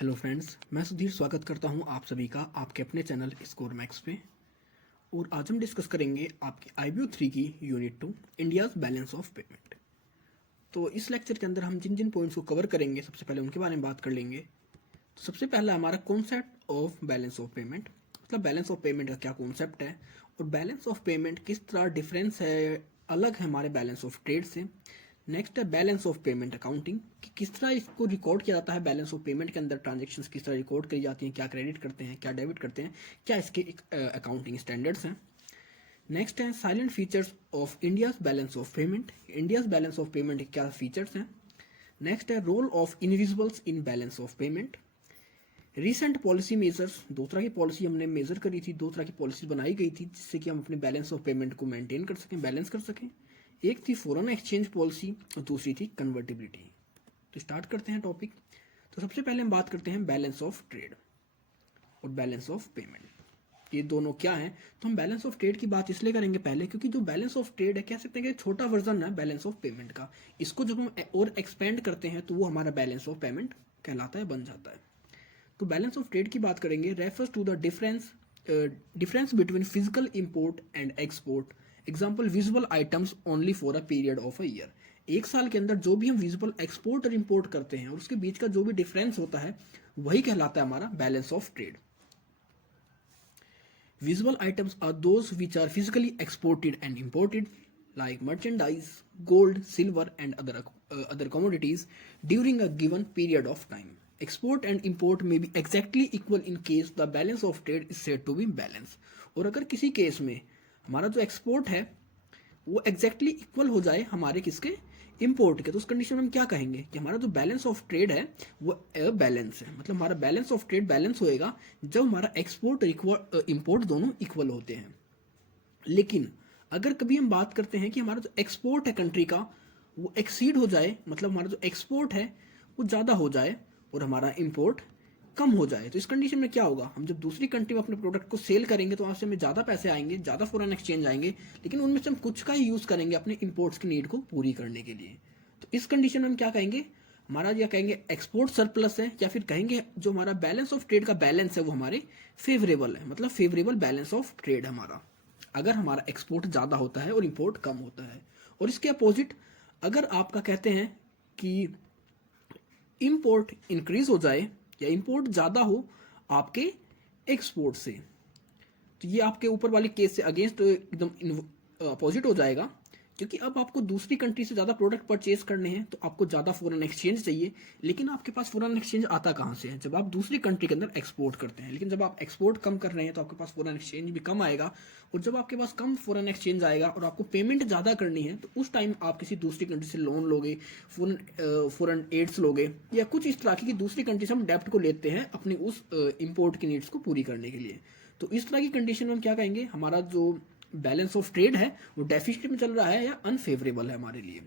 Hello friends, मैं सुधीर स्वागत करता हूं आप सभी का आपके अपने चैनल स्कोर मैक्स पे। और आज हम डिस्कस करेंगे आपकी IBO 3 की unit 2 India's balance of payment. तो इस लेक्चर के अंदर हम जिन जिन पॉइंट्स को कवर करेंगे सबसे पहले उनके बारे में बात कर लेंगे। तो सबसे पहला हमारा concept of balance of payment, मतलब बैलेंस ऑफ पेमेंट का क्या कॉन्सेप्ट है और बैलेंस ऑफ पेमेंट किस तरह डिफरेंस है, अलग है हमारे बैलेंस ऑफ ट्रेड से। नेक्स्ट है बैलेंस ऑफ पेमेंट अकाउंटिंग, कि किस तरह इसको रिकॉर्ड किया जाता है, बैलेंस ऑफ पेमेंट के अंदर ट्रांजेक्शन्स किस तरह रिकॉर्ड करी जाती हैं, क्या क्रेडिट करते हैं, क्या डेबिट करते हैं, क्या इसके अकाउंटिंग स्टैंडर्ड्स हैं। नेक्स्ट है silent features of India's balance of payment, India's balance of payment के क्या फीचर्स हैं। नेक्स्ट है role of invisibles in balance of payment. Recent policy measures, दो तरह की पॉलिसी हमने मेजर करी थी, दो तरह की पॉलिसी बनाई गई थी जिससे कि हम अपने बैलेंस ऑफ पेमेंट को मेंटेन कर सकें, बैलेंस कर सकें। एक थी फॉरेन एक्सचेंज पॉलिसी और दूसरी थी कन्वर्टिबिलिटी। तो स्टार्ट करते हैं टॉपिक। तो सबसे पहले हम बात करते हैं बैलेंस ऑफ ट्रेड और बैलेंस ऑफ पेमेंट, ये दोनों क्या है। तो हम बैलेंस ऑफ ट्रेड की बात इसलिए करेंगे पहले क्योंकि जो बैलेंस ऑफ ट्रेड है, कह सकते हैं कि छोटा वर्जन है बैलेंस ऑफ पेमेंट का। इसको जब हम और एक्सपेंड करते हैं तो वो हमारा बैलेंस ऑफ पेमेंट कहलाता है, बन जाता है। तो बैलेंस ऑफ ट्रेड की बात करेंगे, refers to the difference between physical import and export, example visual items only for a period of a year. एक साल के अंदर जो भी हम विजुअल एक्सपोर्ट और इंपोर्ट करते हैं और उसके बीच का जो भी डिफरेंस होता है वही कहलाता है हमारा balance of trade. Visual items are those which are physically exported and imported, like merchandise, gold, silver, and other commodities during a given period of time. Export and import may be exactly equal in case the balance of trade is said to be balanced. और अगर किसी case में हमारा जो export है वो exactly equal हो जाए हमारे किसके, इंपोर्ट के, तो उस कंडीशन में हम क्या कहेंगे कि हमारा जो बैलेंस ऑफ ट्रेड है वो बैलेंस है। मतलब हमारा बैलेंस ऑफ ट्रेड बैलेंस होएगा जब हमारा एक्सपोर्ट और इंपोर्ट दोनों इक्वल होते हैं। लेकिन अगर कभी हम बात करते हैं कि हमारा जो एक्सपोर्ट है कंट्री का वो एक्सीड हो जाए, मतलब हमारा जो एक्सपोर्ट है वो ज़्यादा हो जाए और हमारा इंपोर्ट कम हो जाए, तो इस कंडीशन में क्या होगा, हम जब दूसरी कंट्री में अपने प्रोडक्ट को सेल करेंगे तो वहाँ से हमें ज़्यादा पैसे आएंगे, ज़्यादा फॉरेन एक्सचेंज आएंगे, लेकिन उनमें से हम कुछ का ही यूज़ करेंगे अपने इंपोर्ट्स की नीड को पूरी करने के लिए। तो इस कंडीशन में हम क्या कहेंगे, हमारा या कहेंगे एक्सपोर्ट सरप्लस है, या फिर कहेंगे जो हमारा बैलेंस ऑफ ट्रेड का बैलेंस है वो हमारे फेवरेबल है, मतलब फेवरेबल बैलेंस ऑफ ट्रेड हमारा, अगर हमारा एक्सपोर्ट ज़्यादा होता है और इंपोर्ट कम होता है। और इसके अपोजिट अगर आपका कहते हैं कि इंपोर्ट इंक्रीज हो जाए या इंपोर्ट ज़्यादा हो आपके एक्सपोर्ट से, तो ये आपके ऊपर वाले केस से अगेंस्ट एकदम अपोजिट हो जाएगा, क्योंकि अब आपको दूसरी कंट्री से ज़्यादा प्रोडक्ट परचेज करने हैं तो आपको ज़्यादा फॉरेन एक्सचेंज चाहिए, लेकिन आपके पास फॉरेन एक्सचेंज आता कहाँ से है, जब आप दूसरी कंट्री के अंदर एक्सपोर्ट करते हैं। लेकिन जब आप एक्सपोर्ट कम कर रहे हैं तो आपके पास फॉरेन एक्सचेंज भी कम आएगा, और जब आपके पास कम फॉरेन एक्सचेंज आएगा और आपको पेमेंट ज़्यादा करनी है तो उस टाइम आप किसी दूसरी कंट्री से लोन लोगे, फॉरेन एड्स लोगे, या कुछ इस तरह की दूसरी कंट्री से हम डेप्ट को लेते हैं अपनी उस इम्पोर्ट की नीड्स को पूरी करने के लिए। तो इस तरह की कंडीशन में हम क्या कहेंगे, हमारा जो बैलेंस ऑफ ट्रेड है वो डेफिसिट में चल रहा है या अनफेवरेबल है हमारे लिए।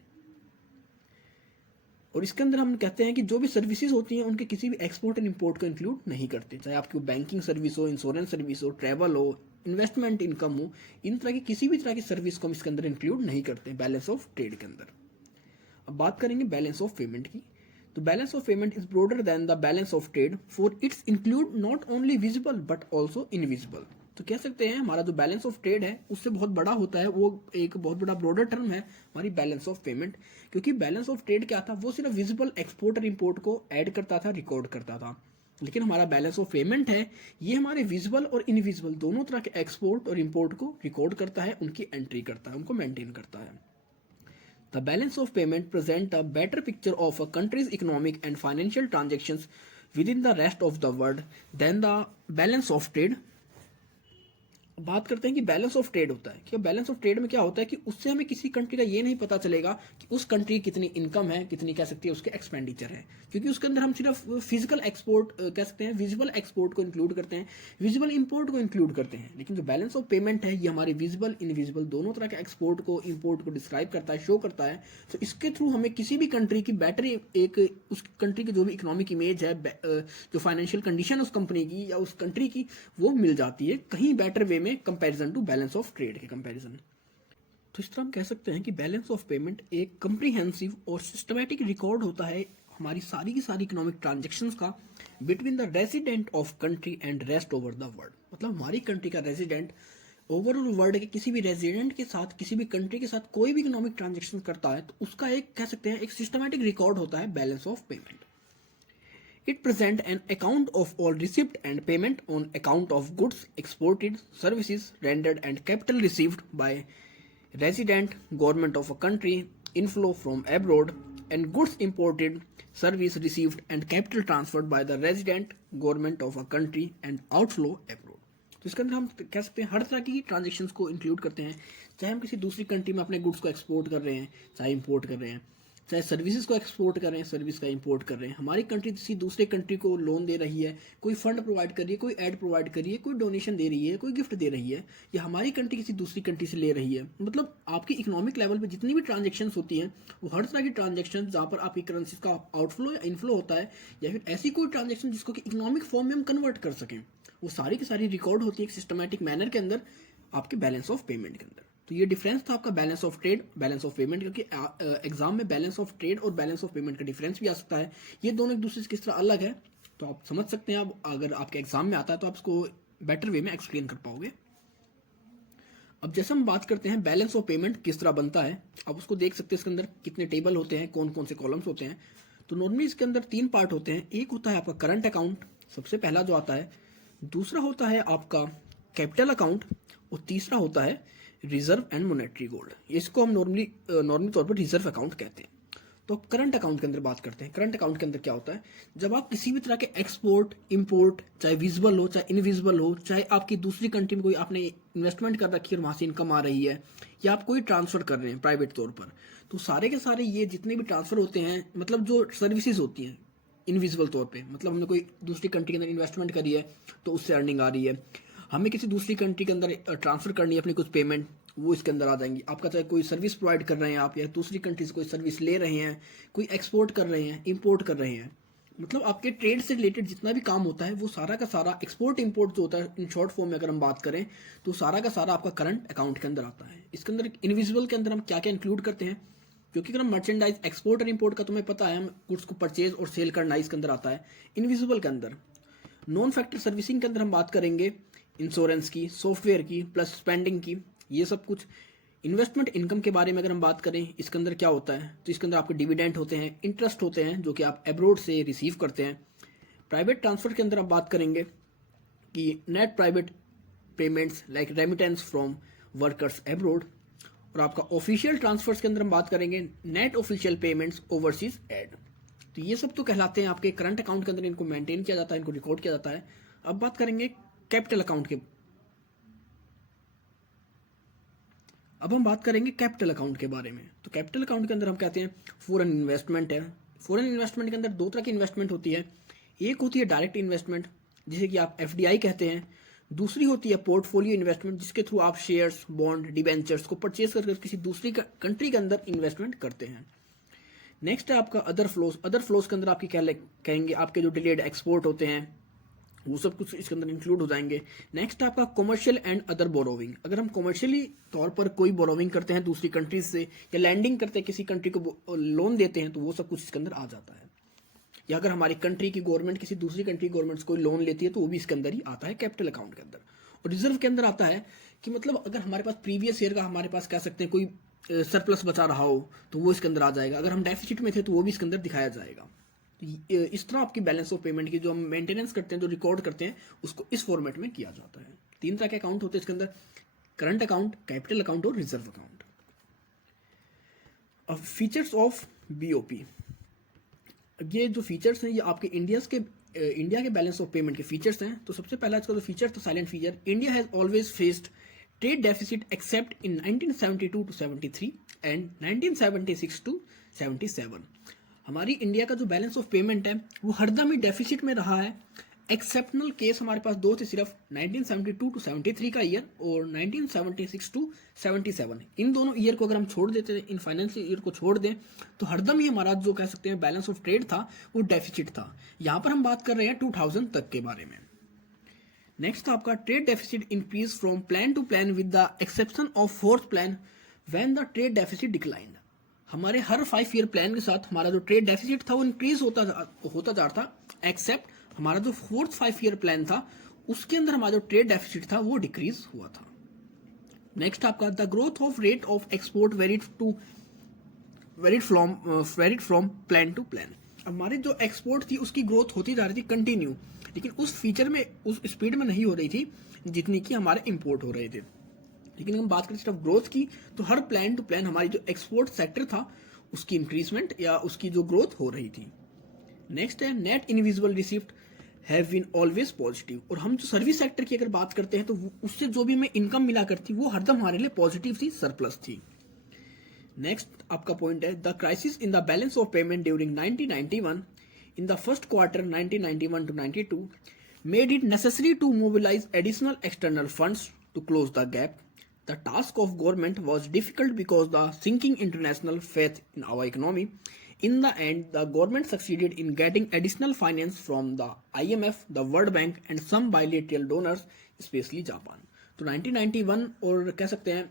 और इसके अंदर हम कहते हैं कि जो भी सर्विसेज होती हैं उनके किसी भी एक्सपोर्ट एंड इंपोर्ट को इंक्लूड नहीं करते, चाहे आपकी बैंकिंग सर्विस हो, इंश्योरेंस सर्विस हो, ट्रैवल हो, इन्वेस्टमेंट इनकम हो, इन तरह की किसी भी तरह की सर्विस को हम इसके अंदर इंक्लूड नहीं करते बैलेंस ऑफ ट्रेड के अंदर। अब बात करेंगे बैलेंस ऑफ पेमेंट की। तो balance of payment is broader then the balance of trade, for its include not only visible but also invisible. तो कह सकते हैं हमारा जो बैलेंस ऑफ ट्रेड है उससे बहुत बड़ा होता है, वो एक बहुत बड़ा ब्रॉडर टर्म है हमारी बैलेंस ऑफ पेमेंट, क्योंकि बैलेंस ऑफ ट्रेड क्या था, वो सिर्फ विजिबल एक्सपोर्ट और इंपोर्ट को ऐड करता था, रिकॉर्ड करता था। लेकिन हमारा बैलेंस ऑफ पेमेंट है ये हमारे विजिबल और इनविजिबल दोनों तरह के एक्सपोर्ट और इंपोर्ट को रिकॉर्ड करता है, उनकी एंट्री करता है, उनको मेंटेन करता है। The balance of payment present a better picture of a country's economic and financial transactions within the rest of the world than the balance of trade. बात करते हैं कि बैलेंस ऑफ ट्रेड होता है, कि बैलेंस ऑफ ट्रेड में क्या होता है कि उससे हमें किसी कंट्री का ये नहीं पता चलेगा कि उस कंट्री की कितनी इनकम है, कितनी कह सकती है उसके एक्सपेंडिचर है, क्योंकि उसके अंदर हम सिर्फ फिजिकल एक्सपोर्ट कह सकते हैं, विजुअल एक्सपोर्ट को इंक्लूड करते हैं, विजुअल इंपोर्ट को इंक्लूड करते हैं। लेकिन जो बैलेंस ऑफ पेमेंट है ये हमारे विजिबल इनविजिबल दोनों तरह के एक्सपोर्ट को इंपोर्ट को डिस्क्राइब करता है, शो करता है। तो इसके थ्रू हमें किसी भी कंट्री की बेटर एक उस कंट्री की जो भी इकोनॉमिक इमेज है, जो फाइनेंशियल कंडीशन है उस कंपनी की या उस कंट्री की, वो मिल जाती है कहीं बेटर वे में comparison to balance of trade के कंपैरिजन। तो इस तरह हम कह सकते हैं कि बैलेंस ऑफ पेमेंट एक कंप्रीहेंसिव और सिस्टमैटिक रिकॉर्ड होता है हमारी सारी की सारी इकोनॉमिक ट्रांजैक्शंस का between the resident of country and rest over the world. मतलब हमारी कंट्री का रेजिडेंट ओवरऑल वर्ल्ड के किसी भी रेजिडेंट के साथ, किसी भी कंट्री के साथ कोई भी इकोनॉमिक ट्रांजेक्शन करता है तो उसका एक कह सकते हैं एक सिस्टमैटिक रिकॉर्ड होता है balance of payment. It present an account of all receipt and payment on account of goods exported, services rendered and capital received by resident government of a country, inflow from abroad, and goods imported, service received and capital transferred by the resident government of a country and outflow abroad। तो इसके अंदर हम कह सकते हैं हर तरह की transactions को इंक्लूड करते हैं, चाहे हम किसी दूसरी कंट्री में अपने गुड्स को एक्सपोर्ट कर रहे हैं, चाहे इंपोर्ट कर रहे हैं, चाहे सर्विसेज को एक्सपोर्ट कर रहे हैं, सर्विस का इंपोर्ट कर रहे हैं, हमारी कंट्री किसी दूसरे कंट्री को लोन दे रही है, कोई फंड प्रोवाइड कर रही है, कोई एड प्रोवाइड कर रही है, कोई डोनेशन दे रही है, कोई गिफ्ट दे रही है, या हमारी कंट्री किसी दूसरी कंट्री से ले रही है। मतलब आपकी इकोनॉमिक लेवल पे जितनी भी ट्रांजेक्शन होती हैं वो हर तरह की ट्रांजेक्शन जहाँ पर आपकी करेंसी का आउटफ्लो या इनफ्लो होता है, या फिर ऐसी कोई ट्रांजेक्शन जिसको कि इकोनॉमिक फॉर्म में हम कन्वर्ट कर सकें, वो सारी की सारी रिकॉर्ड होती है एक सिस्टमैटिक मैनर के अंदर आपके बैलेंस ऑफ पेमेंट के अंदर। तो ये डिफरेंस था आपका balance of trade, balance of payment, क्योंकि एग्जाम में बैलेंस ऑफ ट्रेड और बैलेंस ऑफ पेमेंट का डिफरेंस भी आ सकता है। ये दोनों एक दूसरे से किस तरह अलग है तो आप समझ सकते हैं। अब अगर आपके एग्जाम में आता है तो आप इसको बेटर वे में एक्सप्लेन कर पाओगे। अब जैसे हम बात करते हैं बैलेंस ऑफ पेमेंट किस तरह बनता है, आप उसको देख सकते हैं। इसके अंदर कितने टेबल होते हैं, कौन कौन से कॉलम्स होते हैं। तो नॉर्मली इसके अंदर 3 पार्ट होते हैं। एक होता है आपका करंट अकाउंट, सबसे पहला जो आता है। दूसरा होता है आपका कैपिटल अकाउंट, और तीसरा होता है रिजर्व एंड मोनेटरी गोल्ड। इसको हम नॉर्मली तौर पर रिजर्व अकाउंट कहते हैं। तो करंट अकाउंट के अंदर बात करते हैं। करंट अकाउंट के अंदर क्या होता है, जब आप किसी भी तरह के एक्सपोर्ट इंपोर्ट, चाहे विजिबल हो चाहे इनविजिबल हो, चाहे आपकी दूसरी कंट्री में कोई आपने इन्वेस्टमेंट कर रखी है और वहां से इनकम आ रही है, या आप कोई ट्रांसफर कर रहे हैं प्राइवेट तौर पर, तो सारे के सारे ये जितने भी ट्रांसफर होते हैं, मतलब जो सर्विसेज होती हैं इनविजिबल तौर पे, मतलब हमने कोई दूसरी कंट्री के अंदर इन्वेस्टमेंट करी है तो उससे अर्निंग आ रही है, हमें किसी दूसरी कंट्री के अंदर ट्रांसफर करनी है अपनी कुछ पेमेंट, वो इसके अंदर आ जाएंगी। आपका चाहे कोई सर्विस प्रोवाइड कर रहे हैं आप, या दूसरी कंट्री से कोई सर्विस ले रहे हैं, कोई एक्सपोर्ट कर रहे हैं, इंपोर्ट कर रहे हैं, मतलब आपके ट्रेड से रिलेटेड जितना भी काम होता है वो सारा का सारा एक्सपोर्ट इंपोर्ट जो होता है, इन शॉर्ट फॉर्म में अगर हम बात करें तो सारा का सारा आपका करंट अकाउंट के अंदर आता है। इसके अंदर इनविजिबल के अंदर हम क्या क्या इंक्लूड करते हैं, क्योंकि अगर हम मर्चेंडाइज एक्सपोर्ट और इंपोर्ट का तुम्हें पता है, हम गुड्स को परचेज और सेल करना इसके अंदर आता है इनविजिबल के अंदर। नॉन फैक्टर सर्विसिंग के अंदर हम बात करेंगे इंश्योरेंस की, सॉफ्टवेयर की, प्लस स्पेंडिंग की, ये सब कुछ। इन्वेस्टमेंट इनकम के बारे में अगर हम बात करें, इसके अंदर क्या होता है, तो इसके अंदर आपके डिविडेंड होते हैं, इंटरेस्ट होते हैं जो कि आप एब्रोड से रिसीव करते हैं। प्राइवेट ट्रांसफर के अंदर आप बात करेंगे कि net private payments like remittance from workers abroad, और आपका ऑफिशियल ट्रांसफर्स के अंदर हम बात करेंगे net official payments overseas aid. तो ये सब तो कहलाते हैं आपके करंट अकाउंट के अंदर, इनको मेंटेन किया जाता है, इनको रिकॉर्ड किया जाता है। अब बात करेंगे कैपिटल अकाउंट के, अब हम बात करेंगे कैपिटल अकाउंट के बारे में। तो कैपिटल अकाउंट के अंदर हम कहते हैं फॉरेन इन्वेस्टमेंट है। फॉरेन इन्वेस्टमेंट के अंदर 2 तरह की इन्वेस्टमेंट होती है। एक होती है डायरेक्ट इन्वेस्टमेंट, जिसे कि आप FDI कहते हैं। दूसरी होती है पोर्टफोलियो इन्वेस्टमेंट, जिसके थ्रू आप शेयर्स, बॉन्ड, डिबेंचर्स को परचेज कर किसी दूसरी कंट्री के अंदर इन्वेस्टमेंट करते हैं। नेक्स्ट है आपका अदर फ्लोज। अदर फ्लोज के अंदर आपकी कहेंगे आपके जो डिलेड एक्सपोर्ट होते हैं वो सब कुछ इसके अंदर इंक्लूड हो जाएंगे। नेक्स्ट आपका कमर्शियल एंड अदर बोरोविंग। अगर हम कमर्शियली तौर पर कोई बोरोविंग करते हैं दूसरी कंट्रीज से, या लैंडिंग करते हैं किसी कंट्री को लोन देते हैं, तो वो सब कुछ इसके अंदर आ जाता है। या अगर हमारी कंट्री की गवर्नमेंट किसी दूसरी कंट्री गवर्नमेंट से कोई लोन लेती है तो वो भी इसके अंदर ही आता है कैपिटल अकाउंट के अंदर। और रिजर्व के अंदर आता है कि मतलब अगर हमारे पास प्रीवियस ईयर का हमारे पास कह सकते हैं कोई सरप्लस बचा रहा हो तो वो इसके अंदर आ जाएगा। अगर हम डेफिसिट में थे तो वो भी इसके अंदर दिखाया जाएगा। इस तरह आपकी बैलेंस ऑफ पेमेंट की जो हम मेंटेनेंस करते हैं, जो रिकॉर्ड करते हैं, उसको इस फॉर्मेट में किया जाता है। 3 तरह के अकाउंट होते हैं इसके अंदर, करंट अकाउंट, कैपिटल अकाउंट और रिजर्व अकाउंट। अब फीचर्स ऑफ BOP, ये जो फीचर्स हैं ये आपके इंडिया के बैलेंस ऑफ पेमेंट के फीचर्स हैं। तो सबसे पहला इसका जो फीचर था silent feature, India has always faced trade deficit accept in 1972 to 73 and 1976 to 77। हमारी इंडिया का जो बैलेंस ऑफ पेमेंट है वो हरदम ही डेफिसिट में रहा है। एक्सेप्शनल केस हमारे पास 2 थे, सिर्फ 1972 to 73 का ईयर और 1976 to 77। इन दोनों ईयर को अगर हम छोड़ देते, इन फाइनेंशियल ईयर को छोड़ दें, तो हरदम ही हमारा जो कह सकते हैं बैलेंस ऑफ ट्रेड था वो डेफिसिट था। यहाँ पर हम बात कर रहे हैं 2000 तक के बारे में। नेक्स्ट आपका trade deficit increase from plan to plan with the exception of 4th plan when the trade deficit declined. हमारे हर 5 ईयर प्लान के साथ हमारा जो ट्रेड डेफिसिट था वो इंक्रीज होता जा रहा था, एक्सेप्ट हमारा जो 4th 5 ईयर प्लान था उसके अंदर हमारा जो ट्रेड डेफिसिट था वो डिक्रीज हुआ था। नेक्स्ट आपका the growth of rate of export varied from plan to plan. हमारी जो एक्सपोर्ट थी उसकी ग्रोथ होती जा रही थी कंटिन्यू, लेकिन उस फीचर में उस स्पीड में नहीं हो रही थी जितनी कि हमारे इंपोर्ट हो रहे थे। लेकिन हम बात करें सिर्फ ग्रोथ की तो हर प्लान टू प्लान हमारी जो एक्सपोर्ट सेक्टर था उसकी इंक्रीजमेंट या उसकी जो ग्रोथ हो रही थी। नेक्स्ट है net invisible receipt have been always positive. और हम जो सर्विस सेक्टर की अगर बात करते हैं तो उससे जो भी हमें इनकम मिला करती वो हरदम हमारे लिए पॉजिटिव थी, सरप्लस थी। नेक्स्ट आपका पॉइंट है the crisis in the balance of payment during 1991 in the first quarter 1991 to 92 made it necessary to mobilize additional external funds to close the gap. The task of government was difficult because the sinking international faith in our economy. In the end, the government succeeded in getting additional finance from the IMF, the World Bank, and some bilateral donors, especially Japan. तो 1991 और कह सकते हैं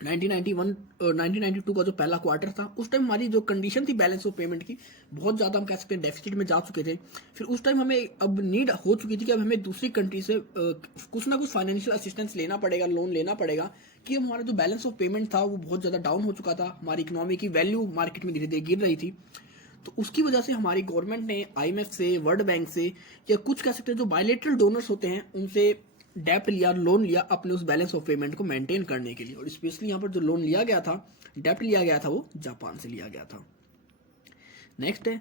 1991 और 1992 का जो पहला quarter था उस टाइम हमारी जो कंडीशन थी बैलेंस ऑफ पेमेंट की बहुत ज़्यादा हम कह सकते हैं डेफिसिट में जा चुके थे। फिर उस टाइम हमें अब नीड हो चुकी थी कि अब हमें दूसरी कंट्री से कुछ ना कुछ फाइनेंशियल असिस्टेंस लेना पड़ेगा, लोन लेना पड़ेगा कि हमारा जो बैलेंस ऑफ पेमेंट था वो बहुत ज़्यादा डाउन हो चुका था, हमारी इकोनॉमी की वैल्यू मार्केट में धीरे धीरे गिर रही थी। तो उसकी वजह से हमारी गवर्नमेंट ने IMF से, वर्ल्ड बैंक से या कुछ कह सकते हैं जो बायलेटरल डोनर्स होते हैं उनसे डेप्ट लिया, लोन लिया अपने उस बैलेंस ऑफ पेमेंट को मेंटेन करने के लिए। और स्पेशली यहाँ पर जो लोन लिया गया था, डेप्ट लिया गया था, वो जापान से लिया गया था। नेक्स्ट है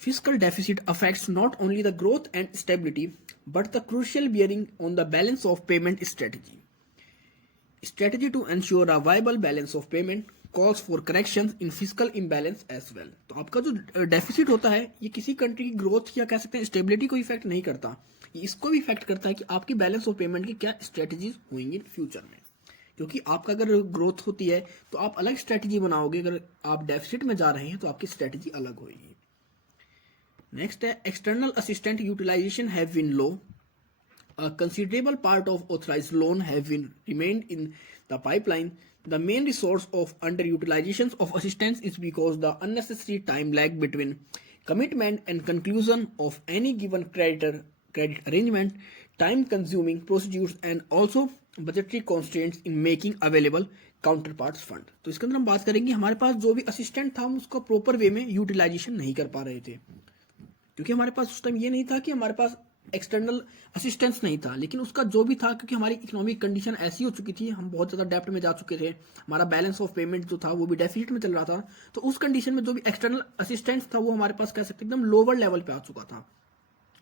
fiscal deficit affects not only the growth and stability but the crucial bearing on the balance of payment strategy to ensure a viable balance of payment calls for corrections in physical imbalance as well. तो आपका जो deficit होता है ये किसी country की growth या कह सकते हैं स्टेबिलिटी को इफेक्ट नहीं करता, ये इसको भी इफेक्ट करता है कि आपकी बैलेंस ऑफ पेमेंट की क्या स्ट्रेटजीज होंगी फ्यूचर में। क्योंकि आपका अगर ग्रोथ होती है तो आप अलग स्ट्रेटजी बनाओगे, अगर आप डेफिसिट में जा रहे हैं तो आपकी स्ट्रेटजी अलग होगी। नेक्स्ट है external assistant utilization have been low. A considerable part of authorized loan have been remained in the pipeline. The main resource of underutilizations of assistance is because the unnecessary time lag between commitment and conclusion of any given credit arrangement, time-consuming procedures, and also budgetary constraints in making available counterparts fund. तो इसके अंदर हम बात करेंगे हमारे पास जो भी assistant था हम उसको प्रॉपर वे में यूटिलाइजेशन नहीं कर पा रहे थे, क्योंकि हमारे पास उस टाइम ये नहीं था कि हमारे पास एक्सटर्नल असिस्टेंस नहीं था, लेकिन उसका जो भी था क्योंकि हमारी इकोनॉमिक कंडीशन ऐसी हो चुकी थी, हम बहुत ज़्यादा डेप्ट में जा चुके थे, हमारा बैलेंस ऑफ पेमेंट जो था वो भी डेफिसिट में चल रहा था। तो उस कंडीशन में जो भी एक्सटर्नल असिस्टेंस था वो हमारे पास कह सकते एकदम लोअर लेवल पे आ चुका था।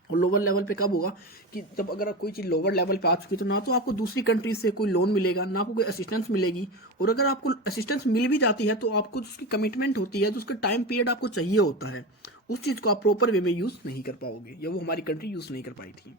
और लोअर लेवल पे कब होगा कि जब अगर कोई चीज़ लोअर लेवल पे आ चुकी तो ना तो आपको दूसरी कंट्री से कोई लोन मिलेगा, ना आपको कोई असिस्टेंस मिलेगी, और अगर आपको असिस्टेंस मिल भी जाती है तो आपको उसकी कमिटमेंट होती है, तो उसका टाइम पीरियड आपको चाहिए होता है, उस चीज़ को आप प्रॉपर वे में यूज़ नहीं कर पाओगे, या वो हमारी कंट्री यूज़ नहीं कर पाई थी।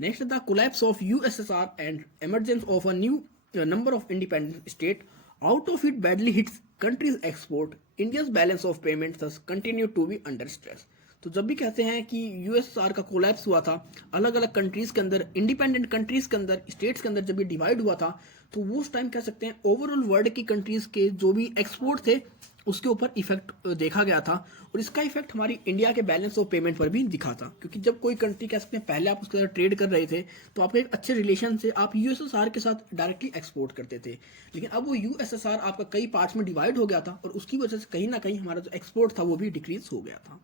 Next, the collapse of USSR and emergence of a new number of independent states. Out of it badly hits countries' export. India's balance of payments thus continue to be under stress. तो जब भी कहते हैं कि USSR का collapse हुआ था, अलग अलग कंट्रीज के अंदर, इंडिपेंडेंट कंट्रीज के अंदर, स्टेट्स के अंदर जब ये डिवाइड हुआ था तो वो उस टाइम कह सकते हैं ओवरऑल वर्ल्ड की कंट्रीज के जो भी एक्सपोर्ट थे उसके ऊपर इफेक्ट देखा गया था। और इसका इफेक्ट हमारी इंडिया के बैलेंस ऑफ पेमेंट पर भी दिखा था, क्योंकि जब कोई कंट्री कह सकते हैं पहले आप उसके साथ ट्रेड कर रहे थे तो आपके एक अच्छे रिलेशन से आप USSR के साथ डायरेक्टली एक्सपोर्ट करते थे, लेकिन अब वो USSR आपका कई पार्ट्स में डिवाइड हो गया था और उसकी वजह से कहीं ना कहीं हमारा जो एक्सपोर्ट था वो भी डिक्रीज हो गया था।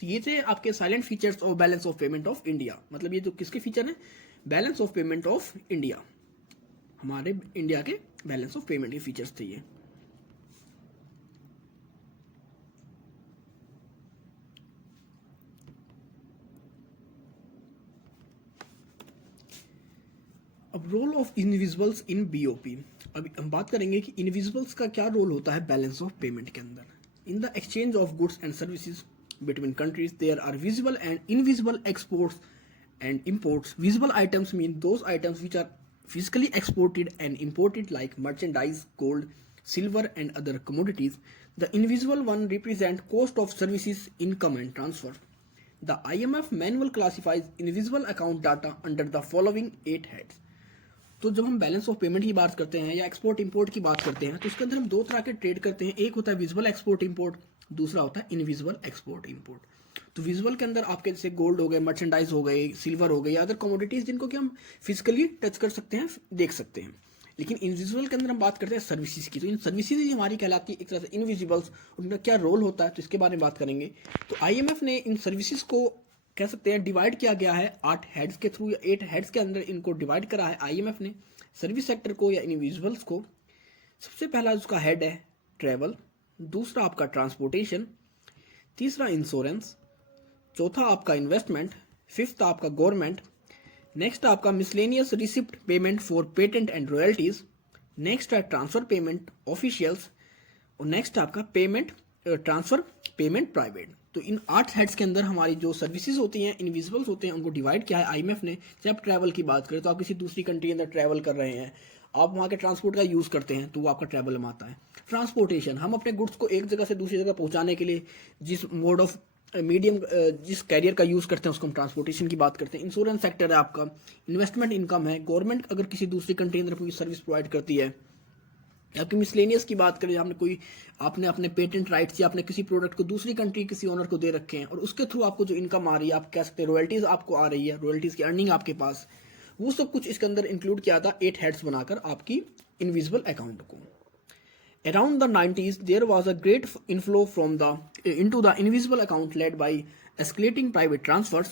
तो ये थे आपके silent features of balance of payment of India. मतलब ये जो किसके फीचर है, balance of payment of India, हमारे इंडिया के बैलेंस ऑफ पेमेंट के फीचर्स थे ये। अब role of invisibles in BOP। अब हम बात करेंगे कि इनविजिबल्स का क्या रोल होता है बैलेंस ऑफ पेमेंट के अंदर। In the exchange of goods and services between countries there are visible and invisible exports and imports. Visible items mean those items which are physically exported and imported like merchandise, gold, silver and other commodities. The invisible one represent cost of services, income and transfer. The IMF manual classifies invisible account data under the following 8 heads. तो जब हम balance of payment की बात करते हैं या export import की बात करते हैं तो उसके अंदर हम दो तरह के ट्रेड करते हैं, एक होता है विजिबल एक्सपोर्ट इंपोर्ट, दूसरा होता है इनविजिबल एक्सपोर्ट इंपोर्ट। तो विजुअल के अंदर आपके जैसे गोल्ड हो गए, मर्चेंडाइज हो गए, सिल्वर हो गए या अदर कमोडिटीज जिनको कि हम फिजिकली टच कर सकते हैं, देख सकते हैं। लेकिन इनविजिबल के अंदर हम बात करते हैं सर्विसेज की। तो इन सर्विसेज ही हमारी कहलाती है एक तरह से इनविजिबल्स, उनका क्या रोल होता है तो इसके बारे में बात करेंगे। तो आईएमएफ ने इन सर्विसेज को कह सकते हैं डिवाइड किया गया है 8 हेड्स के थ्रू, या 8 हेड्स के अंदर इनको डिवाइड करा है आईएमएफ ने सर्विस सेक्टर को या इनविजिबल्स को। सबसे पहला उसका हेड है ट्रैवल, दूसरा आपका ट्रांसपोर्टेशन, तीसरा इंश्योरेंस, चौथा आपका इन्वेस्टमेंट, फिफ्थ आपका गवर्नमेंट, नेक्स्ट आपका miscellaneous receipt payment for patent and royalties, next है ट्रांसफर पेमेंट ऑफिशियल्स, और नेक्स्ट आपका पेमेंट ट्रांसफर पेमेंट प्राइवेट। तो इन 8 हेड्स के अंदर हमारी जो सर्विसेज होती हैं, इनविजिबल्स होते हैं, उनको डिवाइड किया है आईएमएफ ने। जब आप ट्रैवल की बात करें तो आप किसी दूसरी कंट्री के अंदर ट्रैवल कर रहे हैं, आप वहाँ के ट्रांसपोर्ट का यूज़ करते हैं तो वो आपका ट्रैवल में आता है। ट्रांसपोर्टेशन, हम अपने गुड्स को एक जगह से दूसरी जगह पहुँचाने के लिए जिस मोड ऑफ मीडियम जिस कैरियर का यूज़ करते हैं उसको हम ट्रांसपोर्टेशन की बात करते हैं। इंश्योरेंस सेक्टर है आपका, इन्वेस्टमेंट इनकम है, गवर्नमेंट अगर किसी दूसरी कंट्री के अंदर कोई सर्विस प्रोवाइड करती है। आपकी मिसलेनियस की बात करें, आपने अपने पेटेंट राइट्स या आपने किसी प्रोडक्ट को दूसरी कंट्री किसी ओनर को दे रखे हैं और उसके थ्रू आपको जो इनकम आ रही है, आप कह सकते हैं रॉयल्टीज आपको आ रही है, रॉयल्टीज की अर्निंग आपके पास, वो सब कुछ इसके अंदर इंक्लूड किया था 8 हेड्स बनाकर आपकी इनविजिबल अकाउंट को। Around the 90s, there was a great inflow into the invisible account led by escalating private transfers,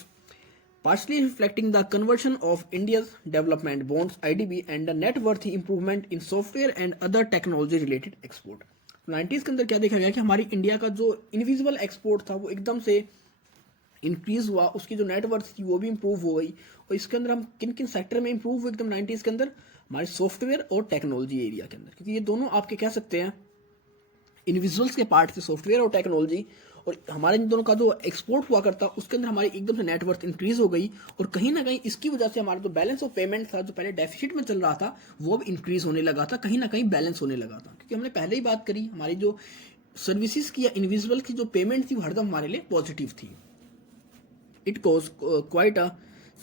partially reflecting the conversion of India's development bonds (IDB) and the net worth improvement in software and other technology-related export. 90s के अंदर क्या देखा गया कि हमारी India का जो invisible export था वो एकदम से इंक्रीज हुआ, उसकी जो नेटवर्थ थी वो भी इंप्रूव हो गई। और इसके अंदर हम किन किन सेक्टर में इंप्रूव हुए एकदम 90s के अंदर, हमारे सॉफ्टवेयर और टेक्नोलॉजी एरिया के अंदर, क्योंकि ये दोनों आपके कह सकते हैं इनविजुअल्स के पार्ट थे, सॉफ्टवेयर और टेक्नोलॉजी। और हमारे इन दोनों का जो एक्सपोर्ट हुआ करता उसके अंदर हमारी एकदम से नेटवर्थ इंक्रीज हो गई और कहीं ना कहीं इसकी वजह से हमारा जो बैलेंस ऑफ पेमेंट था, जो पहले डेफिसिट में चल रहा था, वो अब इंक्रीज होने लगा था, कहीं ना कहीं बैलेंस होने लगा था। क्योंकि हमने पहले ही बात करी, हमारी जो सर्विसेज की या इनविजिबल की जो पेमेंट थी वो हरदम हमारे लिए पॉजिटिव थी। It caused quite a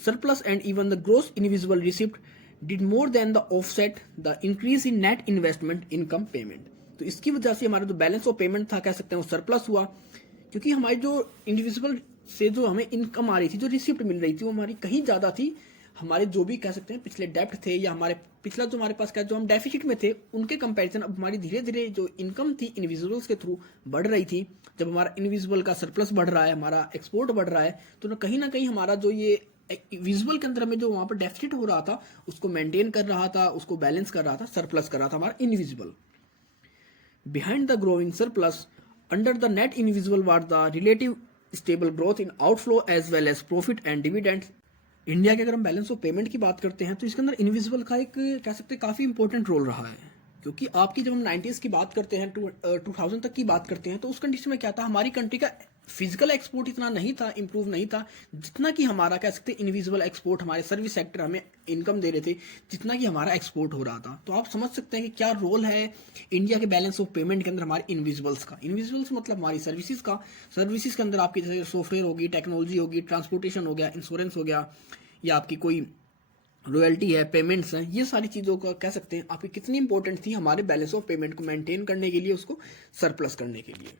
surplus and even the gross invisible receipt did more than the offset the increase in net investment income payment. तो इसकी वजह से हमारा जो बैलेंस ऑफ पेमेंट था कह सकते हैं वो सरप्लस हुआ, क्योंकि हमारी जो इनविजिबल से जो हमें इनकम आ रही थी, जो रिसिप्ट मिल रही थी, वो हमारी कहीं ज़्यादा थी हमारे जो भी कह सकते हैं पिछले डेप्ट थे या हमारे पिछला जो हमारे पास क्या जो हम डेफिसिट में थे उनके कंपैरिजन अब हमारी धीरे धीरे जो इनकम थी इनविजिबल्स के थ्रू बढ़ रही थी। जब हमारा इनविजिबल का सरप्लस बढ़ रहा है, हमारा एक्सपोर्ट बढ़ रहा है, तो कहीं ना कहीं हमारा जो ये विजुअल के अंदर हमें जो वहाँ पर डेफिसिट हो रहा था उसको मेंटेन कर रहा था, उसको बैलेंस कर रहा था, सरप्लस कर रहा था हमारा invisible. Behind the growing surplus under the net invisible were the relative stable growth in outflow as well as profit and dividends. India के अगर हम बैलेंस ऑफ पेमेंट की बात करते हैं तो इसके अंदर इनविजिबल का एक कह सकते हैं काफ़ी इंपॉर्टेंट रोल रहा है, क्योंकि आपकी जब हम 90s की बात करते हैं 2000 तक की बात करते हैं तो उस कंडीशन में क्या था, हमारी कंट्री का फिजिकल एक्सपोर्ट इतना नहीं था, इंप्रूव नहीं था, जितना कि हमारा कह सकते हैं इनविजिबल एक्सपोर्ट, हमारे सर्विस सेक्टर हमें इनकम दे रहे थे, जितना कि हमारा एक्सपोर्ट हो रहा था। तो आप समझ सकते हैं कि क्या रोल है इंडिया के बैलेंस ऑफ पेमेंट के अंदर हमारे इनविजिबल्स का। इनविजिबल्स मतलब हमारी सर्विसेज का, सर्विसेज के अंदर आपकी जैसे सॉफ्टवेयर होगी, टेक्नोलॉजी होगी, ट्रांसपोर्टेशन हो गया, इंश्योरेंस हो गया, या आपकी कोई रॉयल्टी है, पेमेंट्स हैं, ये सारी चीज़ों का कह सकते हैं आपकी कितनी इंपॉर्टेंट थी हमारे बैलेंस ऑफ पेमेंट को मेंटेन करने के लिए, उसको सरप्लस करने के लिए।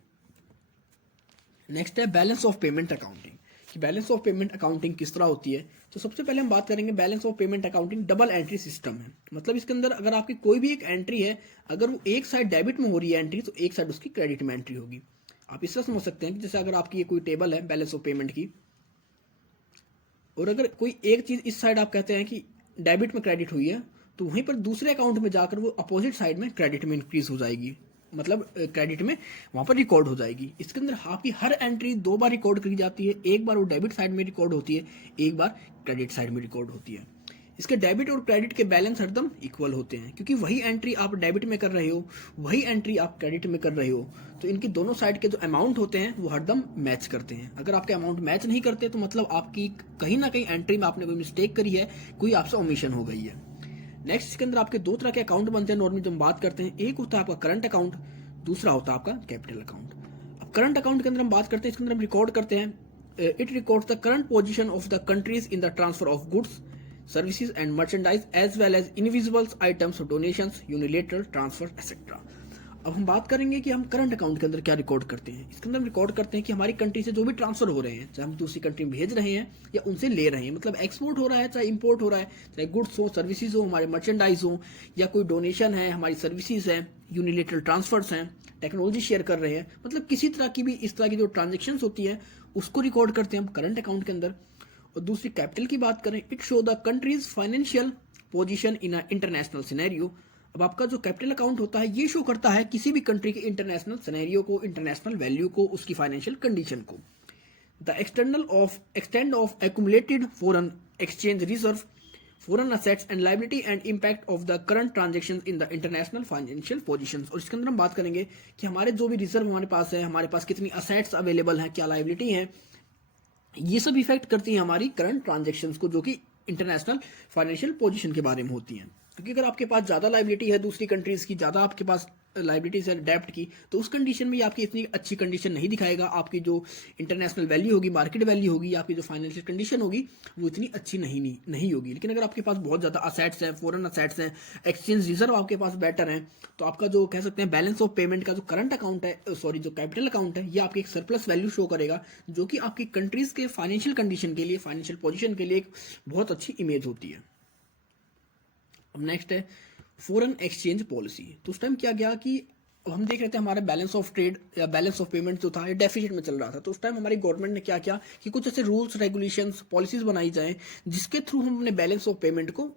नेक्स्ट है बैलेंस ऑफ पेमेंट अकाउंटिंग, कि बैलेंस ऑफ पेमेंट अकाउंटिंग किस तरह होती है। तो सबसे पहले हम बात करेंगे balance of payment accounting double entry system है। मतलब इसके अंदर अगर आपकी कोई भी एक एंट्री है, अगर वो एक साइड डेबिट में हो रही है एंट्री, तो एक साइड उसकी क्रेडिट में एंट्री होगी। आप इससे समझ सकते हैं कि जैसे अगर आपकी ये कोई टेबल है बैलेंस ऑफ पेमेंट की, और अगर कोई एक चीज़ इस साइड आप कहते हैं कि डेबिट में क्रेडिट हुई है, तो वहीं पर दूसरे अकाउंट में जाकर वो अपोजिट साइड में क्रेडिट में इंक्रीज हो जाएगी, मतलब क्रेडिट में वहाँ पर रिकॉर्ड हो जाएगी। इसके अंदर आपकी हर एंट्री 2 बार रिकॉर्ड करी जाती है, एक बार वो डेबिट साइड में रिकॉर्ड होती है, एक बार क्रेडिट साइड में रिकॉर्ड होती है। इसके डेबिट और क्रेडिट के बैलेंस हरदम इक्वल होते हैं, क्योंकि वही एंट्री आप डेबिट में कर रहे हो, वही एंट्री आप क्रेडिट में कर रहे हो, तो इनकी दोनों साइड के जो अमाउंट होते हैं वो हरदम मैच करते हैं। अगर आपके अमाउंट मैच नहीं करते तो मतलब आपकी कहीं ना कहीं एंट्री में आपने कोई मिस्टेक करी है, कोई आपसे ओमिशन हो गई है। नेक्स्ट इसके अंदर आपके 2 तरह के अकाउंट बनते हैं नॉर्मली जब हम बात करते हैं, एक होता है आपका करंट अकाउंट, दूसरा होता है आपका कैपिटल अकाउंट। अब करंट अकाउंट के अंदर हम बात करते हैं, इसके अंदर हम रिकॉर्ड करते हैं, it records the current position of the countries in the transfer of goods, services and merchandise as well as invisible items, donations, unilateral transfer, etc. अब हम बात करेंगे कि हम करंट अकाउंट के अंदर क्या रिकॉर्ड करते हैं। इसके अंदर हम रिकॉर्ड करते हैं कि हमारी कंट्री से जो भी ट्रांसफर हो रहे हैं, चाहे हम दूसरी कंट्री में भेज रहे हैं या उनसे ले रहे हैं, मतलब एक्सपोर्ट हो रहा है चाहे इंपोर्ट हो रहा है, चाहे गुड्स हो, सर्विसेज हो, हमारे मर्चेंडाइज हो, या कोई डोनेशन है, हमारी सर्विसेज है, यूनिलेटरल ट्रांसफर्स हैं, टेक्नोलॉजी शेयर कर रहे हैं, मतलब किसी तरह की भी इस तरह की जो ट्रांजेक्शन होती है उसको रिकॉर्ड करते हैं हम करंट अकाउंट के अंदर। और दूसरी कैपिटल की बात करें, it show the countries financial position in a international scenario. अब आपका जो कैपिटल अकाउंट होता है ये शो करता है किसी भी कंट्री के इंटरनेशनल सिनेरियो को, इंटरनेशनल वैल्यू को, उसकी फाइनेंशियल कंडीशन को। The extend of accumulated foreign exchange reserve, foreign assets and liability and impact of the current transaction in the international financial positions. और इसके अंदर हम बात करेंगे कि हमारे जो भी रिजर्व हमारे पास है, हमारे पास कितनी असेट्स अवेलेबल हैं, क्या लायबिलिटी है, ये सब इफेक्ट करती है हमारी करंट ट्रांजेक्शन्स को, जो कि इंटरनेशनल फाइनेंशियल पोजीशन के बारे में होती हैं। क्योंकि अगर आपके पास ज़्यादा लायबिलिटी है दूसरी कंट्रीज़ की, ज़्यादा आपके पास लायबिलिटीज है डेब्ट की, तो उस कंडीशन में ये आपकी इतनी अच्छी कंडीशन नहीं दिखाएगा। आपकी जो इंटरनेशनल वैल्यू होगी, मार्केट वैल्यू होगी, आपकी जो फाइनेंशियल कंडीशन होगी वो इतनी अच्छी नहीं होगी। लेकिन अगर आपके पास बहुत ज़्यादा असेट्स हैं, फॉरेन असेट्स हैं, एक्सचेंज रिजर्व आपके पास बेटर हैं, तो आपका जो कह सकते हैं बैलेंस ऑफ पेमेंट का जो करंट अकाउंट है, सॉरी जो कैपिटल अकाउंट है, ये आपकी एक सरप्लस वैल्यू शो करेगा, जो कि आपकी कंट्रीज़ के फाइनेंशियल कंडीशन के लिए, फाइनेंशियल पोजिशन के लिए एक बहुत अच्छी इमेज होती है। अब नेक्स्ट है फॉरेन एक्सचेंज पॉलिसी। तो उस टाइम क्या गया कि अब हम देख रहे थे हमारा बैलेंस ऑफ ट्रेड या बैलेंस ऑफ पेमेंट जो था ये डेफिसिट में चल रहा था। तो उस टाइम हमारी गवर्नमेंट ने क्या किया कि कुछ ऐसे रूल्स, रेगुलेशंस, पॉलिसीज बनाई जाएं जिसके थ्रू हम अपने बैलेंस ऑफ पेमेंट को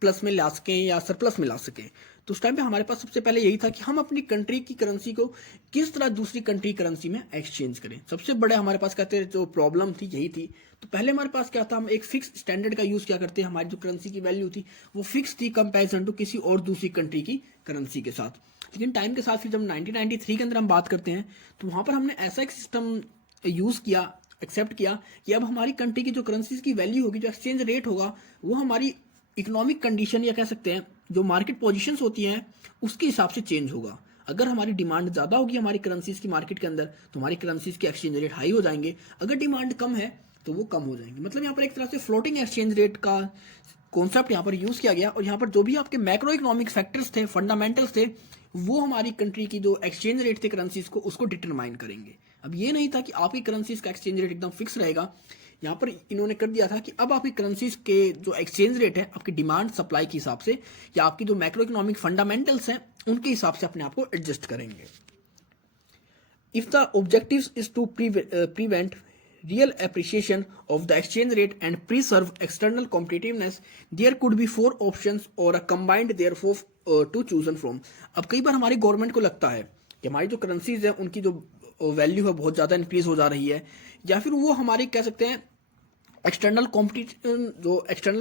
प्लस में ला सकें या सरप्लस में ला सकें। तो उस टाइम पे हमारे पास सबसे पहले यही था कि हम अपनी कंट्री की करेंसी को किस तरह दूसरी कंट्री करेंसी में एक्सचेंज करें। सबसे बड़े हमारे पास कहते हैं जो प्रॉब्लम थी यही थी। तो पहले हमारे पास क्या था, हम एक फिक्स स्टैंडर्ड का यूज क्या करते हैं, हमारी जो करेंसी की वैल्यू थी वो फिक्स थी कंपेरिजन टू किसी और दूसरी कंट्री की करेंसी के साथ। लेकिन टाइम के साथ फिर जब 1993 के अंदर हम बात करते हैं तो वहां पर हमने ऐसा एक सिस्टम यूज किया, एक्सेप्ट किया कि अब हमारी कंट्री की जो करेंसीज की वैल्यू होगी, जो एक्सचेंज रेट होगा, वो हमारी इकोनॉमिक कंडीशन या कह सकते हैं जो मार्केट पोजीशंस होती हैं उसके हिसाब से चेंज होगा। अगर हमारी डिमांड ज़्यादा होगी हमारी करेंसीज की मार्केट के अंदर तो हमारी करेंसीज के एक्सचेंज रेट हाई हो जाएंगे, अगर डिमांड कम है तो वो कम हो जाएंगे। मतलब यहाँ पर एक तरह से फ्लोटिंग एक्सचेंज रेट का कॉन्सेप्ट यहाँ पर यूज़ किया गया। और यहाँ पर जो भी आपके मैक्रो इकोनॉमिक फैक्टर्स थे, फंडामेंटल्स थे, वो हमारी कंट्री की जो एक्सचेंज रेट थे करेंसीज को उसको डिटरमाइन करेंगे। अब ये नहीं था कि आपकी करेंसीज का एक्सचेंज रेट एकदम फिक्स रहेगा। यहाँ पर इन्होंने कर दिया था कि अब आपकी करेंसीज के जो एक्सचेंज रेट है आपकी डिमांड सप्लाई के हिसाब से या आपकी जो मैक्रो इकोनॉमिक फंडामेंटल्स हैं उनके हिसाब से अपने आप को एडजस्ट करेंगे। If the objective is to prevent real appreciation of the exchange rate and preserve external competitiveness, there could be 4 options or a combined therefore to choose from। अब कई बार हमारी गवर्नमेंट को लगता है कि हमारी जो करेंसीज है उनकी जो वैल्यू है बहुत ज़्यादा इंक्रीज हो जा रही है, या फिर वो हमारी कह सकते हैं एक्सटर्नल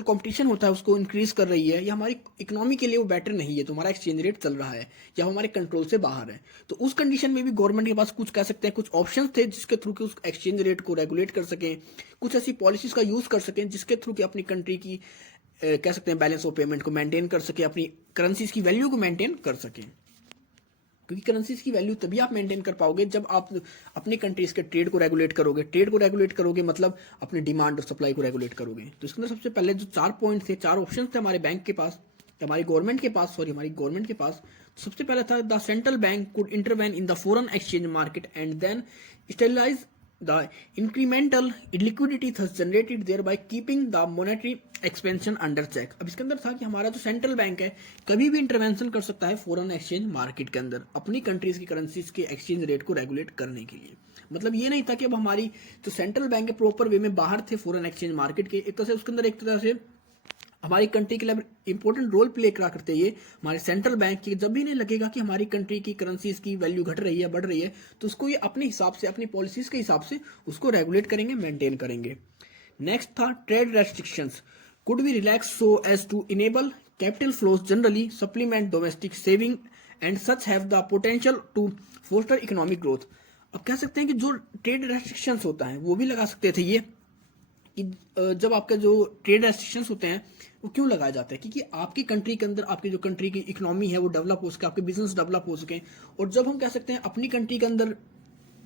कंपटीशन होता है उसको इंक्रीज कर रही है, या हमारी इकोनॉमी के लिए वो बेटर नहीं है, तो हमारा एक्सचेंज रेट चल रहा है या हमारे कंट्रोल से बाहर है। तो उस कंडीशन में भी गवर्नमेंट के पास कुछ कह सकते हैं कुछ ऑप्शंस थे जिसके थ्रू कि उस एक्सचेंज रेट को रेगुलेट कर सकें, कुछ ऐसी पॉलिसीज का यूज कर सकें जिसके थ्रू कि अपनी कंट्री की कह सकते हैं बैलेंस ऑफ पेमेंट को मेंटेन कर सके, अपनी करेंसीज की वैल्यू को मेंटेन कर सकें। क्योंकि करेंसीज की वैल्यू तभी आप मेंटेन कर पाओगे जब आप अपनी कंट्रीज के ट्रेड को रेगुलेट करोगे। ट्रेड को रेगुलेट करोगे मतलब अपनी डिमांड और सप्लाई को रेगुलेट करोगे। तो इसके अंदर सबसे पहले जो 4 पॉइंट थे, 4 ऑप्शन थे हमारे बैंक के पास, हमारी गवर्नमेंट के पास सबसे पहला था the central bank could intervene in the foreign exchange market and then stabilize the incremental liquidity thus generated thereby keeping the monetary expansion under check। अब इसके अंदर था कि हमारा जो सेंट्रल बैंक है कभी भी इंटरवेंशन कर सकता है फॉरेन एक्सचेंज मार्केट के अंदर अपनी कंट्रीज की करेंसीज के एक्सचेंज रेट को रेगुलेट करने के लिए। मतलब ये नहीं था कि अब हमारी जो सेंट्रल बैंक है प्रॉपर वे में बाहर थे फॉरेन एक्सचेंज मार्केट के, एक तरह से उसके अंदर एक तरह से हमारी कंट्री के लिए इंपॉर्टेंट रोल प्ले करा करते हैं ये हमारे सेंट्रल बैंक की। जब भी इन्हें लगेगा कि हमारी कंट्री की करेंसीज की वैल्यू घट रही है, बढ़ रही है, तो उसको ये अपने हिसाब से, अपनी पॉलिसीज के हिसाब से उसको रेगुलेट करेंगे, मेंटेन करेंगे। नेक्स्ट था trade restrictions could be relax so as to enable capital flows generally supplement domestic saving and such have the potential to foster economic growth. अब कह सकते हैं कि जो ट्रेड रेस्ट्रिक्शंस होता है वो भी लगा सकते थे ये कि जब आपका जो ट्रेड रेस्ट्रिक्शंस होते हैं वो क्यों लगाए जाते हैं, क्योंकि आपकी कंट्री के अंदर आपकी जो कंट्री की इकोनॉमी है वो डेवलप हो सके, आपके बिजनेस डेवलप हो सके। और जब हम कह सकते हैं अपनी कंट्री के अंदर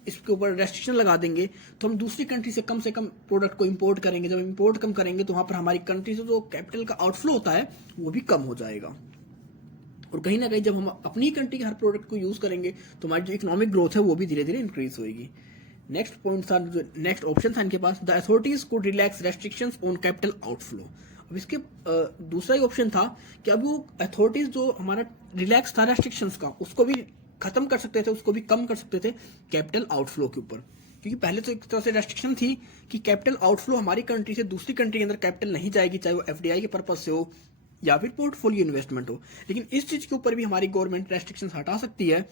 इसके ऊपर रेस्ट्रिक्शन लगा देंगे तो हम दूसरी कंट्री से कम प्रोडक्ट को इंपोर्ट करेंगे। जब इंपोर्ट कम करेंगे तो वहाँ पर हमारी कंट्री से जो कैपिटल का आउटफ्लो होता है वो भी कम हो जाएगा। और कहीं ना कहीं जब हम अपनी कंट्री के हर प्रोडक्ट को यूज करेंगे तो हमारी जो इकोनॉमिक ग्रोथ है वो भी धीरे धीरे इंक्रीज होगी। नेक्स्ट पॉइंट था, जो नेक्स्ट ऑप्शन था इनके पास, the authorities could relax restrictions on capital outflow. अब इसके दूसरा ही ऑप्शन था कि अब वो अथॉरिटीज जो हमारा रिलैक्स था रेस्ट्रिक्शंस का, उसको भी खत्म कर सकते थे, उसको भी कम कर सकते थे कैपिटल आउटफ्लो के ऊपर। क्योंकि पहले तो एक तरह से रेस्ट्रिक्शन थी कि कैपिटल आउटफ्लो हमारी कंट्री से दूसरी कंट्री के अंदर कैपिटल नहीं जाएगी, चाहे वो एफडीआई के पर्पज से हो या फिर पोर्टफोलियो इन्वेस्टमेंट हो। लेकिन इस चीज के ऊपर भी हमारी गवर्नमेंट रेस्ट्रिक्शंस हटा सकती है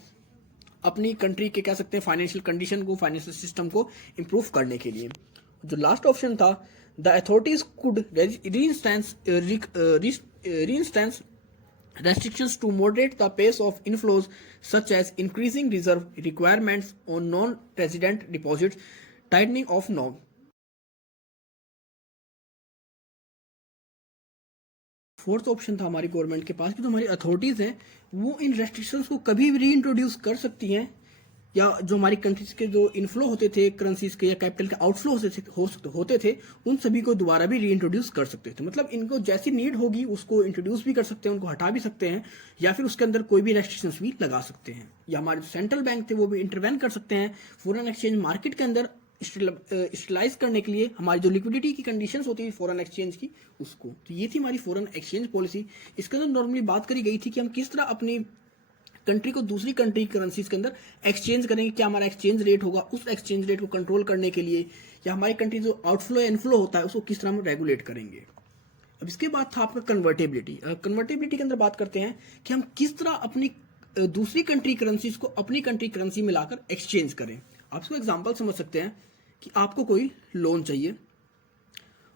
अपनी कंट्री के, कह सकते हैं, फाइनेंशियल कंडीशन को, फाइनेंशियल सिस्टम को इंप्रूव करने के लिए। जो लास्ट ऑप्शन था, the authorities could reinstate restrictions to moderate the pace of inflows, such as increasing reserve requirements on non-resident deposits, tightening of norms. Fourth option था हमारी government के पास कि जो हमारी अथॉरिटीज हैं वो इन रेस्ट्रिक्शंस को कभी भी री इंट्रोड्यूस कर सकती हैं, या जो हमारी कंट्रीज के जो इनफ्लो होते थे करेंसीज के या कैपिटल के आउटफ्लो होते थे उन सभी को दोबारा भी री इंट्रोड्यूस कर सकते थे। मतलब इनको जैसी नीड होगी उसको इंट्रोड्यूस भी कर सकते हैं, उनको हटा भी सकते हैं, या फिर उसके अंदर कोई भी रेस्ट्रिक्शंस भी लगा सकते हैं, या हमारे जो सेंट्रल बैंक थे वो भी इंटरवेन कर सकते हैं फॉरेन एक्सचेंज मार्केट के अंदर स्टेबलाइज करने के लिए हमारी जो लिक्विडिटी की कंडीशंस होती है फॉरेन एक्सचेंज की उसको। तो ये थी हमारी फॉरेन एक्सचेंज पॉलिसी। इसके अंदर नॉर्मली बात करी गई थी कि हम किस तरह अपनी कंट्री को दूसरी कंट्री करेंसीज के अंदर एक्सचेंज करेंगे, क्या हमारा एक्सचेंज रेट होगा, उस एक्सचेंज रेट को कंट्रोल करने के लिए, या हमारी कंट्री जो आउटफ्लो या इनफ्लो होता है उसको किस तरह हम रेगुलेट करेंगे। अब इसके बाद था आपका कन्वर्टेबिलिटी। कन्वर्टेबिलिटी के अंदर बात करते हैं कि हम किस तरह अपनी दूसरी कंट्री करेंसीज को अपनी कंट्री करेंसी में लाकर एक्सचेंज करें। आप इसको एग्जाम्पल समझ सकते हैं कि आपको कोई लोन चाहिए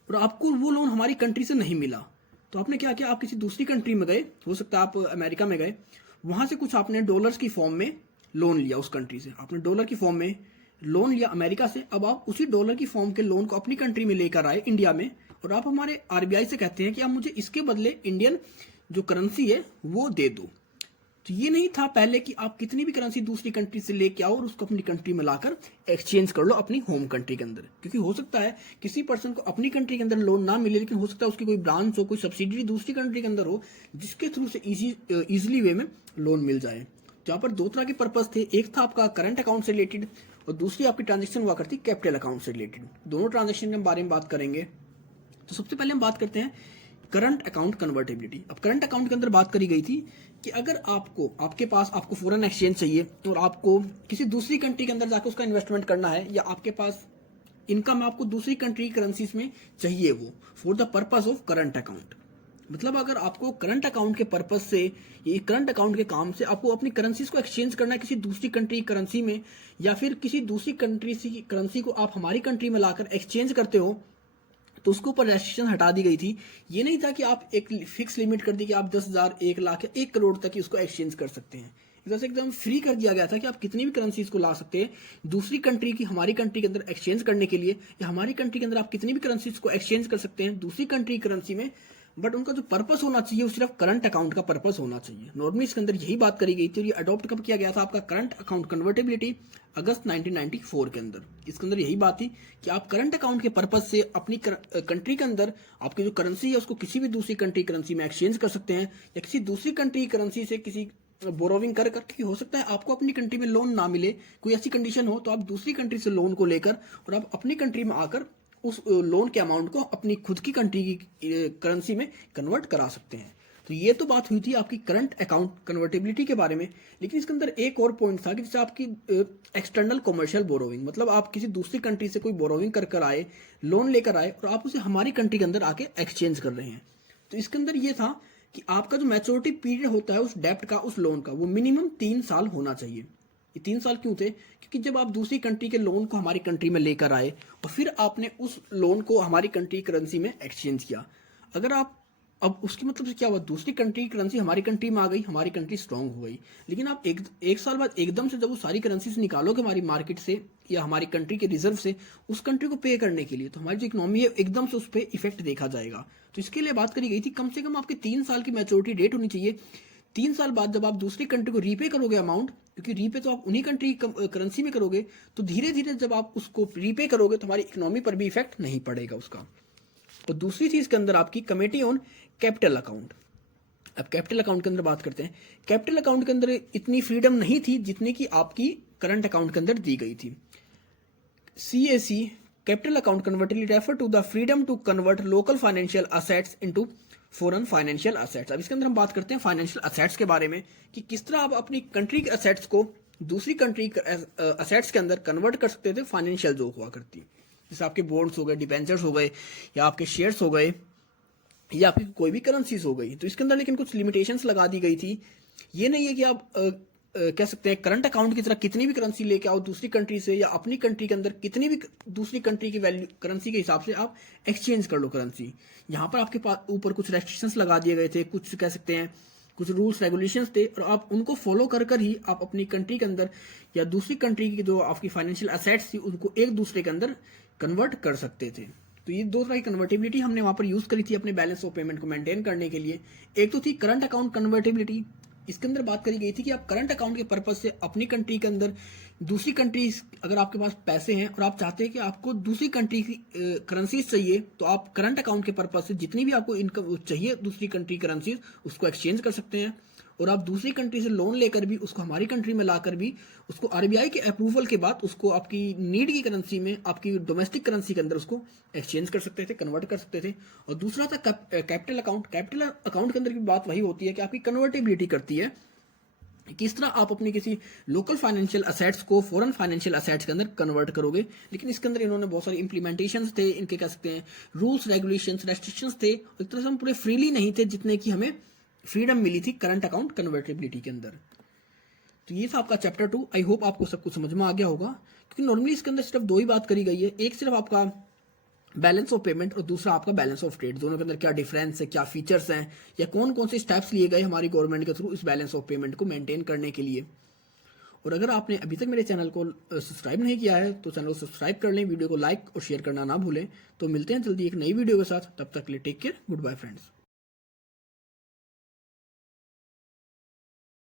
और आपको वो लोन हमारी कंट्री से नहीं मिला, तो आपने क्या किया, आप किसी दूसरी कंट्री में गए, हो सकता है आप अमेरिका में गए, वहां से कुछ आपने डॉलर्स की फॉर्म में लोन लिया, उस कंट्री से आपने डॉलर की फॉर्म में लोन लिया अमेरिका से। अब आप उसी डॉलर की फॉर्म के लोन को अपनी कंट्री में लेकर आए इंडिया में, और आप हमारे आरबीआई से कहते हैं कि आप मुझे इसके बदले इंडियन जो करेंसी है वो दे दो। तो ये नहीं था पहले कि आप कितनी भी करेंसी दूसरी कंट्री से लेके आओ और उसको अपनी कंट्री में लाकर एक्सचेंज कर लो अपनी होम कंट्री के अंदर, क्योंकि हो सकता है किसी पर्सन को अपनी कंट्री के अंदर लोन ना मिले, लेकिन हो सकता है उसकी कोई ब्रांच हो, कोई सब्सिडरी दूसरी कंट्री के अंदर हो जिसके थ्रू से इजीली वे में लोन मिल जाए। जहाँ पर दो तरह के पर्पज थे, एक था आपका करंट अकाउंट से रिलेटेड और दूसरी आपकी ट्रांजेक्शन हुआ करती कैपिटल अकाउंट से रिलेटेड। दोनों ट्रांजेक्शन के बारे में बात करेंगे। तो सबसे पहले हम बात करते हैं करंट अकाउंट कन्वर्टेबिलिटी। अब करंट अकाउंट के अंदर बात करी गई थी कि अगर आपको फॉरेन एक्सचेंज चाहिए और आपको किसी दूसरी कंट्री के अंदर जाकर उसका इन्वेस्टमेंट करना है, या आपके पास इनकम आपको दूसरी कंट्री करेंसीज में चाहिए, वो for the purpose of current account. मतलब अगर आपको करंट अकाउंट के पर्पज से, ये करंट अकाउंट के काम से आपको अपनी करेंसीज को एक्सचेंज करना है किसी दूसरी कंट्री करेंसी में, या फिर किसी दूसरी कंट्री की करेंसी को आप हमारी कंट्री में लाकर एक्सचेंज करते हो, तो उसके ऊपर रेस्ट्रिक्शन हटा दी गई थी। ये नहीं था कि आप एक फिक्स लिमिट कर दी कि आप 10,000, 1 लाख या 1 करोड़ तक ही उसको एक्सचेंज कर सकते हैं। इधर से एकदम फ्री कर दिया गया था कि आप कितनी भी करेंसीज को ला सकते हैं दूसरी कंट्री की हमारी कंट्री के अंदर एक्सचेंज करने के लिए, या हमारी कंट्री के अंदर आप कितनी भी करेंसीज को एक्सचेंज कर सकते हैं दूसरी कंट्री करेंसी में, बट उनका जो पर्पस होना चाहिए वो सिर्फ करंट अकाउंट का पर्पस होना चाहिए। नॉर्मली इसके अंदर यही बात करी गई थी और ये अडॉप्ट कब किया गया था आपका करंट अकाउंट कन्वर्टेबिलिटी, अगस्त 1994 के अंदर। इसके अंदर यही बात थी कि आप करंट अकाउंट के पर्पस से अपनी कंट्री के अंदर आपकी जो करेंसी है उसको किसी भी दूसरी कंट्री करेंसी में एक्सचेंज कर सकते हैं, या किसी दूसरी कंट्री करेंसी से किसी बोरोविंग कर करके, हो सकता है आपको अपनी कंट्री में लोन ना मिले, कोई ऐसी कंडीशन हो, तो आप दूसरी कंट्री से लोन को लेकर और आप अपनी कंट्री में आकर उस लोन के अमाउंट को अपनी खुद की कंट्री की करेंसी में कन्वर्ट करा सकते हैं। तो ये तो बात हुई थी आपकी करंट अकाउंट कन्वर्टेबिलिटी के बारे में। लेकिन इसके अंदर एक और पॉइंट था कि जैसे आपकी एक्सटर्नल कमर्शियल बोरोविंग, मतलब आप किसी दूसरी कंट्री से कोई बोरोविंग कर कर आए, लोन लेकर आए और आप उसे हमारी कंट्री के अंदर आके एक्सचेंज कर रहे हैं। तो इसके अंदर ये था कि आपका जो मैच्योरिटी पीरियड होता है उस डेप्ट का, उस लोन का, वो मिनिमम 3 साल होना चाहिए। ये 3 साल क्यों थे? क्योंकि जब आप दूसरी कंट्री के लोन को हमारी कंट्री में लेकर आए और फिर आपने उस लोन को हमारी कंट्री करेंसी में एक्सचेंज किया, अगर आप, अब उसकी मतलब से क्या हुआ, दूसरी कंट्री की करेंसी हमारी कंट्री में आ गई, हमारी कंट्री स्ट्रांग हो गई। लेकिन आप एक साल बाद एकदम से जब वो सारी करेंसी से निकालोगे हमारी मार्केट से या हमारी कंट्री के रिजर्व से उस कंट्री को पे करने के लिए, तो हमारी जो इकोनॉमी है एकदम से उस पर इफेक्ट देखा जाएगा। तो इसके लिए बात करी गई थी कम से कम आपकी 3 साल की मैच्योरिटी डेट होनी चाहिए। 3 साल बाद जब आप दूसरी कंट्री को रीपे करोगे अमाउंट, क्योंकि रीपे तो आप उन्हीं कंट्री करेंसी में करोगे, तो धीरे धीरे जब आप उसको रीपे करोगे तो हमारी इकोनॉमी पर भी इफेक्ट नहीं पड़ेगा उसका। और दूसरी चीज के अंदर आपकी कमेटी ऑन कैपिटल अकाउंट। अब कैपिटल अकाउंट के अंदर बात करते हैं। कैपिटल अकाउंट के अंदर इतनी फ्रीडम नहीं थी जितनी कि आपकी करंट अकाउंट के अंदर दी गई थी। CAC capital account convertibility refer to the freedom to convert local financial assets into foreign financial assets. अब इसके अंदर हम बात करते हैं फाइनेंशियल असेट्स के बारे में कि किस तरह आप अपनी कंट्री के असेट्स को दूसरी कंट्री के असेट्स के अंदर कन्वर्ट कर सकते थे फाइनेंशियल जो हुआ करती, जैसे आपके बॉन्ड्स हो गए, डिबेंचर्स हो गए, या आपके शेयर्स हो गए, या आपकी कोई भी करेंसीज हो गई। तो इसके अंदर लेकिन कुछ लिमिटेशंस लगा दी गई थी। ये नहीं है कि आप कह सकते हैं करंट अकाउंट की तरह कितनी भी करेंसी लेके आओ दूसरी कंट्री से, या अपनी कंट्री के अंदर कितनी भी दूसरी कंट्री की वैल्यू करेंसी के हिसाब से आप एक्सचेंज कर लो करेंसी। यहाँ पर आपके पास ऊपर कुछ रेस्ट्रिक्शंस लगा दिए गए थे, कुछ कह सकते हैं कुछ रूल्स रेगुलेशंस थे, और आप उनको फॉलो कर कर ही आप अपनी कंट्री के अंदर या दूसरी कंट्री की जो आपकी फाइनेंशियल असेट्स थी उनको एक दूसरे के अंदर कन्वर्ट कर सकते थे। तो ये दो तरह की कन्वर्टिबिलिटी हमने वहां पर यूज करी थी अपने बैलेंस ऑफ पेमेंट को मेंटेन करने के लिए। एक तो थी करंट अकाउंट कन्वर्टिबिलिटी। इसके अंदर बात करी गई थी कि आप करंट अकाउंट के पर्पज से अपनी कंट्री के अंदर दूसरी कंट्री, अगर आपके पास पैसे हैं और आप चाहते हैं कि आपको दूसरी कंट्री की करेंसीज चाहिए, तो आप करंट अकाउंट के पर्पज से जितनी भी आपको इनकम चाहिए दूसरी कंट्री करेंसीज उसको एक्सचेंज कर सकते हैं। और आप दूसरी कंट्री से लोन लेकर भी उसको हमारी कंट्री में लाकर भी उसको RBI के अप्रूवल के बाद उसको आपकी नीड की करेंसी में, आपकी डोमेस्टिक करेंसी के अंदर उसको एक्सचेंज कर सकते थे, कन्वर्ट कर सकते थे। और दूसरा था कैपिटल अकाउंट। कैपिटल अकाउंट के अंदर की बात वही होती है कि आपकी कन्वर्टेबिलिटी करती है, किस तरह आप अपनी किसी लोकल फाइनेंशियल असेट्स को फॉरेन फाइनेंशियल असेट्स के अंदर कन्वर्ट करोगे। लेकिन इसके अंदर इन्होंने बहुत सारे इंप्लीमेंटेशंस थे, इनके कह सकते हैं रूल्स रेगुलेशंस रेस्ट्रिक्शंस थे। एक तरह से हम पूरे फ्रीली नहीं थे जितने की हमें फ्रीडम मिली थी करंट अकाउंट कन्वर्टेबिलिटी के अंदर। तो ये था आपका चैप्टर 2। आई होप आपको सब कुछ समझ में आ गया होगा, क्योंकि नॉर्मली इसके अंदर सिर्फ दो ही बात करी गई है, एक सिर्फ आपका बैलेंस ऑफ पेमेंट और दूसरा आपका बैलेंस ऑफ ट्रेड। दोनों के अंदर क्या डिफरेंस है, क्या फीचर्स हैं, या कौन कौन से स्टेप्स लिए गए हमारी गवर्नमेंट के थ्रू इस बैलेंस ऑफ पेमेंट को मेंटेन करने के लिए। और अगर आपने अभी तक मेरे चैनल को सब्सक्राइब नहीं किया है तो चैनल को सब्सक्राइब कर लें, वीडियो को लाइक और शेयर करना ना भूलें। तो मिलते हैं जल्दी एक नई वीडियो के साथ, तब तक के लिए take care, good bye friends.